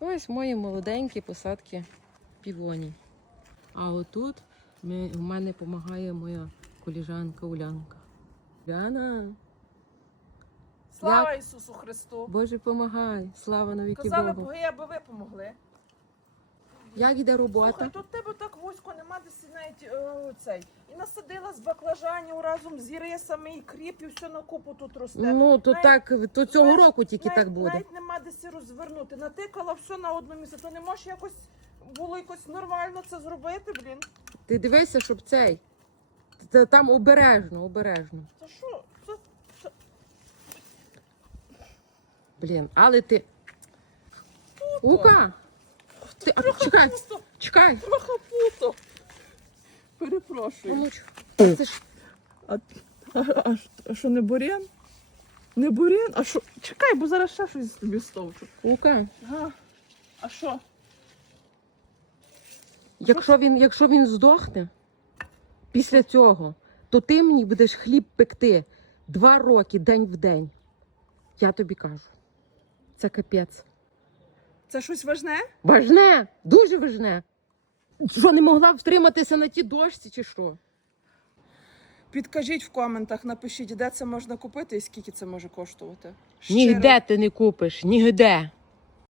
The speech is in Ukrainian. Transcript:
Ось мої молоденькі посадки півоні. А отут ми, в мене допомагає моя коліжанка Улянка. Уляна, Слава Ісусу Христу! Боже, помагай. Слава навіки Казали Богу. боги, аби ви помогли. Як іде робота? Слухай, тут тебе так вузько нема десь навіть е, цей. І насадила з баклажанів разом з ірисами, і кріп, і все на купу тут росте. Ну, то Навіть- так, то цього навіть- року тільки навіть, так буде. Навіть десь розвернути. Натикала все на одне місце. То не можеш якось було якось нормально це зробити, блін. Ти дивися, щоб цей. Та Там обережно, обережно. Це що? Це, це... Блін, але ти. Ука! Ти, а, чекай, Пусто, чекай. трохи путо. Перепрошую. Це ж А, а, а, а що не бур'ян? Не бур'ян? А що? Чекай, бо зараз ще щось тобі стовчу. Ага. А що? Якщо він, якщо він здохне після цього, то ти мені будеш хліб пекти два роки день в день. Я тобі кажу. Це капець. Це щось важне? Важне, дуже важне. Що не могла втриматися на тій дошці, чи що? Підкажіть в коментах, напишіть, де це можна купити і скільки це може коштувати. Нігде ти не купиш, нігде.